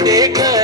देखा